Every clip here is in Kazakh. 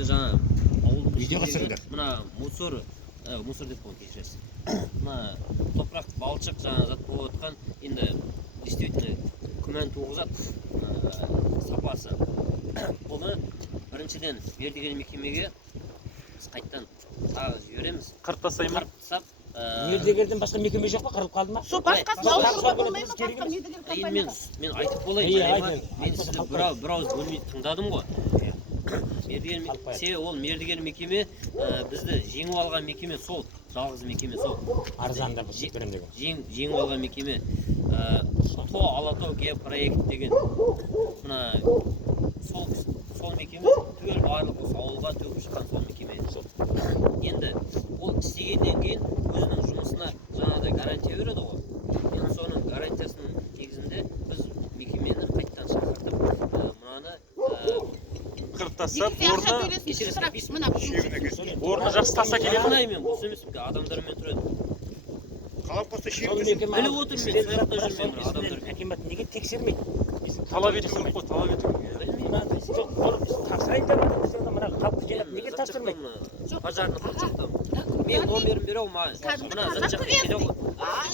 жерде жаңа ауылдың видеоға түсіріңдер. мына мусор деп қойып кешіресіз. Мына топырақ балшық жаңа зат болып отқан енді действительно күмән туғызады сапасы. Бұны біріншіден мердігер мекемеге біз қайттан тағы жібереміз. Қырып тастаймын. Қырып тастап мердігерден басқа мекеме жоқ па? Қырылып қалды ма? Сол басқасы ауылға болмай ма? Басқа мердігер компания бар. мен айтып болайын. Мен сізді бір ауыз бөлмей тыңдадым ғой. Себебі ол мердігер мекеме бізді жеңіп алған мекеме сол. Жалғыз мекеме сол. Арзанда бұл секторын деген. Жеңіп алған мекеме. Алатау геопроект деген. Мына сол мекеме түгел барлық осы ауылға төгіп шыққан сол мекеме. Енді ол істегеннен кейін өзінің жұмысына жаңағыдай гарантия береді ғой. Енді соның гарантиясының негізінде біз мекемені қайттан шақыртып мынаны Қырып тастап, орны жақсы таса келе ма? Мен осы емес, адамдармен тұрады. Қалап қоста біліп отырмын мен, саяқтан жүрмеймін адамдармен. Акимат неге тексермейді? Талап ету керек қой, талап ету керек. Неге тапсырмайды? Пожарны құрчақтам. Мен номерін беру маған. Мына зат жаққа келе ғой.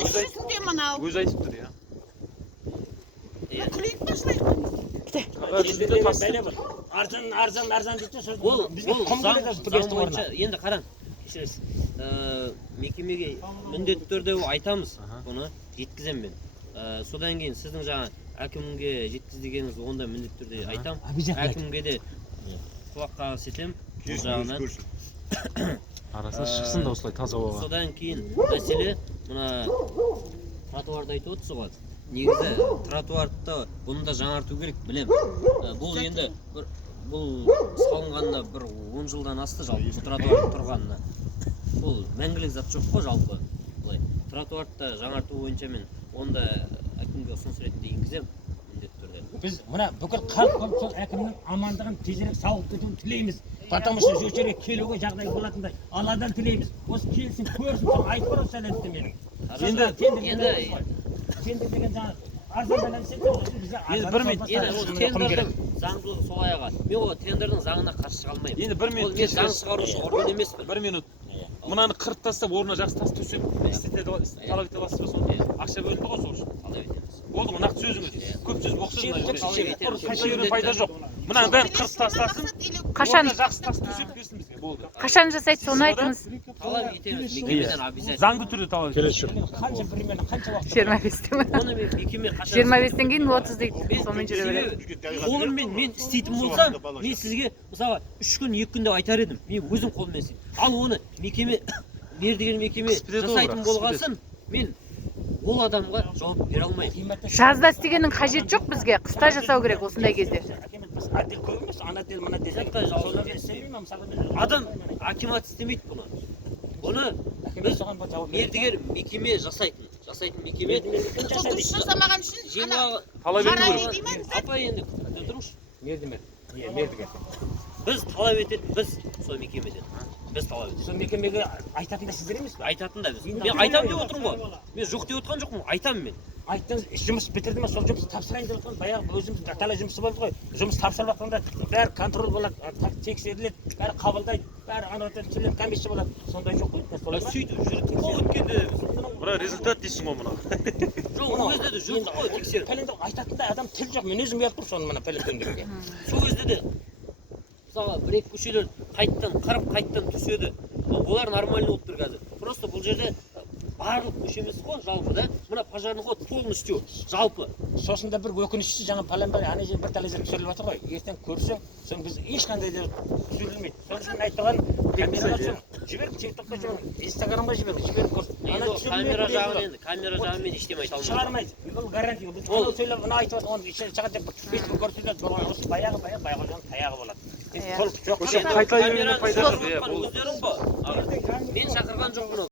Үстінде мынау. Өзі айтып тұр, иә. Күлейік па жылайық? Арзан дейді сөз. Ол заң бойынша енді қараң. Кешіресіз. Мекемеге міндетті түрде айтамыз. Оны жеткіземін мен. Содан кейін сіздің жаңа әкімге жеткіз дегеніңіз онда міндетті түрде айтам. Әкімге де құлақ қағыс етем. Бұл жағынан. Арасы шықсын да осылай таза болған. Содан кейін мәселе мына тротуарды айтып отырсыз ғой. Негізі тротуарды бұны да жаңарту керек, білем. Бұл енді бұл салынғанына бір 10 жылдан асты жалпы тротуардың тұрғанына. Бұл мәңгілік зат жоқ қой жалпы. Тротуарды жаңарту бойынша мен онда әкімге ұсыныс ретінде енгізем міндетті түрде. Біз мына бүкіл халық сол әкімнің амандығын тезірек сауығып кетуін тілейміз. Потому что осы жерге келуге жағдай болатындай Алладан тілейміз. Осы келсін, көрсін, сол айтып бар осы әдетті менің. Енді Тендер деген жаңа арзандан енді бір минут, енді ол тендердің заңдылығы солай аға. Мен ол тендердің заңына қарсы шыға алмаймын. Енді бір минут. Мен заң шығарушы орган емеспін. Бір минут. Мынаны қырып тастап, орнына жақсы тас төсеп, талап ете аласыз ба соны? Ақша бөлінді ғой сол үшін. Талап етеміз. Болды ғой, нақты сөзіңіз. Көп сөз боқсыз. Қайта пайда жоқ. Мынаның бәрін қырып тастасын. Қашан жақсы тас төсеп берсін бізге. Болды. Қашан жасайды соны айтыңыз. Талап етеміз. Мекемеден обязательно. Заңды түрде талап етеміз. қанша примерно қанша уақыт 25-те ме? Оны мекеме қашан 25-тен кейін 30 дейді. Сонымен жүре береді. Қолыммен мен істейтін болсам, мен сізге мысалы 3 күн 2 күн деп айтар едім. Мен өзім қолыммен істеймін. Ал оны мекеме мердігер мекеме жасайтын болғасын, мен ол адамға жауап бере алмаймын. Жазда істегеннің қажет жоқ бізге. Қыста жасау керек осындай кезде. Отдел көп емес, ана отдел мына отдел. Адам акимат істемейді бұны. Бұны біз мердігер мекеме жасайтын мекеме Дұрыс жасамаған үшін талап ету керек. апа енді тұрыңызшы. Мердігер. Біз талап ететін біз сол мекемеден. Біз талап етеміз. Сол мекемеге айтатын да сіздер емес пе? Айтатын да біз. Мен айтамын деп отырмын ғой. Мен жоқ деп отырған жоқпын. Айтамын мен. Айттыңыз, жұмыс бітірді ме? Сол жұмысты тапсырайын деп отырған. Баяғы өзіміз талай жұмысы болды ғой. Жұмыс тапсырып жатқанда бәрі контроль болады, тексеріледі, бәрі қабылдайды, бәрі анадан келген комиссия болады. Сондай жоқ қой. Сөйтіп жүрдік қой өткенде. Бірақ результат дейсің ғой мына. Жоқ, ол кезде де жүрдік қой тексеріп. Пәленде айтатындай адам тіл жоқ. Мен өзім ұялып тұр соны мына пәлендендіруге. Сол кезде де мысалы бір-екі көшелер қайттан қырып қайттан түседі. Олар нормально болып тұр қазір. Просто бұл жерде барлық көше емес қой жалпы да. Мына пожарный ход полностью жалпы. Сосын да бір өкініштісі жаңа пәленбай ана жер бір талай жер түсіріліп жатыр ғой. Ертең көрсең, соны біз ешқандай да түсірілмейді. Сол үшін айтылған камераға жіберіп, TikTokқа жіберіп, Instagramға жіберіп көрсін. Камера жағымен ештеме айта алмайды. Шығармайды. Бұл гарантия. Ол сөйлеп мына айтып отыр, оны шығады деп Facebook көрсетеді. Осы баяғы таяғы болады. Қайта үйренуге пайда жоқ. Өздерің ба? Мен шақырған жоқпын.